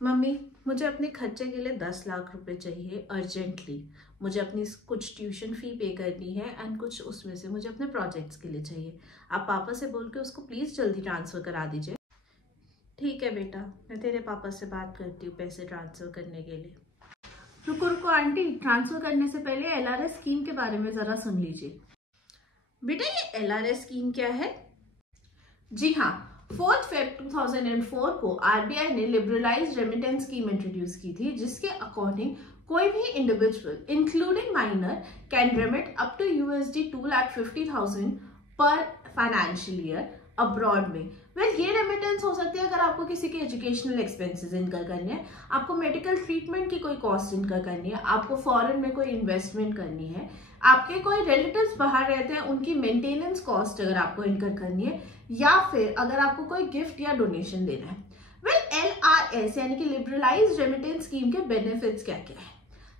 Mummy, मुझे अपने खर्चे के लिए 10 लाख रुपए चाहिए अर्जेंटली। मुझे अपनी कुछ ट्यूशन फी पे करनी है एंड कुछ उसमें से मुझे अपने प्रोजेक्ट्स के लिए चाहिए। आप पापा से बोल के उसको प्लीज़ जल्दी ट्रांसफ़र करा दीजिए। ठीक है बेटा, मैं तेरे पापा से बात करती हूँ पैसे ट्रांसफ़र करने के लिए। रुको रुको आंटी, ट्रांसफ़र करने से पहले एलआरएस स्कीम के बारे में ज़रा सुन लीजिए। बेटा, ये एलआरएस स्कीम क्या है? जी हाँ, 4 फेब 2004 को आरबीआई ने लिबरलाइज्ड रेमिटेंस स्कीम इंट्रोड्यूस की थी, जिसके अकॉर्डिंग कोई भी individual including minor can remit up to $2,50,000 पर फाइनेंशियल ईयर अब्रॉड में। ये रेमिटेंस हो सकती है अगर आपको किसी के एजुकेशनल एक्सपेंसेस इनकर करनी है, आपको मेडिकल ट्रीटमेंट की कोई कॉस्ट इनकर करनी है, आपको फॉरेन में कोई इन्वेस्टमेंट करनी है, आपके कोई रिलेटिव्स बाहर रहते हैं उनकी मेंटेनेंस कॉस्ट अगर आपको इनकर करनी है, या फिर अगर आपको कोई गिफ्ट या डोनेशन देना है। एलआरएस यानी कि लिबरलाइज्ड रेमिटेंस स्कीम के बेनिफिट्स क्या क्या है?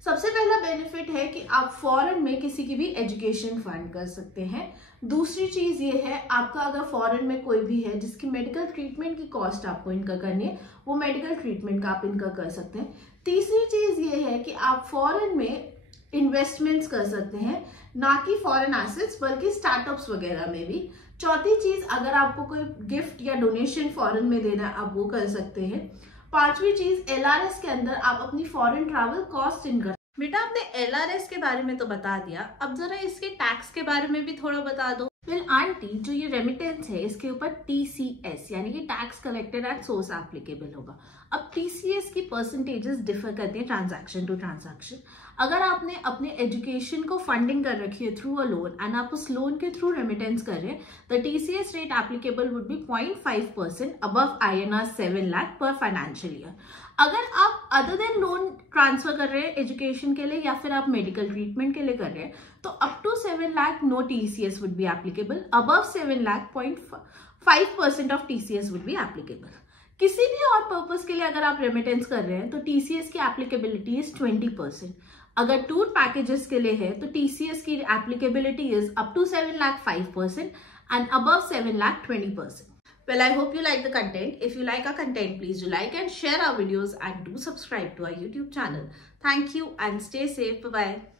सबसे पहला बेनिफिट है कि आप फॉरेन में किसी की भी एजुकेशन फंड कर सकते हैं। दूसरी चीज ये है, आपका अगर फॉरेन में कोई भी है जिसकी मेडिकल ट्रीटमेंट की कॉस्ट आपको इनकर करनी है, वो मेडिकल ट्रीटमेंट का आप इनकर कर सकते हैं। तीसरी चीज ये है कि आप फॉरेन में इन्वेस्टमेंट्स कर सकते हैं, ना कि फॉरेन एसेट्स बल्कि स्टार्टअप्स वगैरह में भी। चौथी चीज, अगर आपको कोई गिफ्ट या डोनेशन फॉरेन में देना है आप वो कर सकते हैं। पांचवी चीज, एलआरएस के अंदर आप अपनी फॉरेन ट्रैवल कॉस्ट इनकर। बेटा, आपने एलआरएस के बारे में तो बता दिया, अब जरा इसके टैक्स के बारे में भी थोड़ा बता दो। आंटी, जो ये रेमिटेंस है इसके ऊपर टीसीएस यानी कि tax collected at source applicable होगा। अब टीसीएस की परसेंटेजेस डिफर करती है ट्रांजैक्शन टू ट्रांजैक्शन। अगर आपने अपने एजुकेशन को फंडिंग कर रखी है थ्रू अ लोन एंड आप उस लोन के थ्रू रेमिटेंस कर रहे हैं, the TCS rate applicable would be 0.5% above INR 7 lakh पर फाइनेंशियल ईयर। अगर आप अदर देन लोन ट्रांसफर कर रहे हैं एजुकेशन के लिए या फिर आप मेडिकल ट्रीटमेंट के लिए कर रहे हैं, तो up to 7 lakh no TCS would be applicable, above 7 lakh 0.5% of TCS would be applicable. किसी भी और पर्पस के लिए अगर आप रेमिटेंस कर रहे हैं तो टीसीएस की एप्लीकेबिलिटी इज 20%। अगर टूर पैकेजेस के लिए है तो टीसीएस की applicability is up to 7 lakh 5% and above 7 lakh 20%. Well, I hope you like the content. If you like our content, please do like and share our videos and do subscribe to our YouTube channel. Thank you and stay safe. Bye-bye.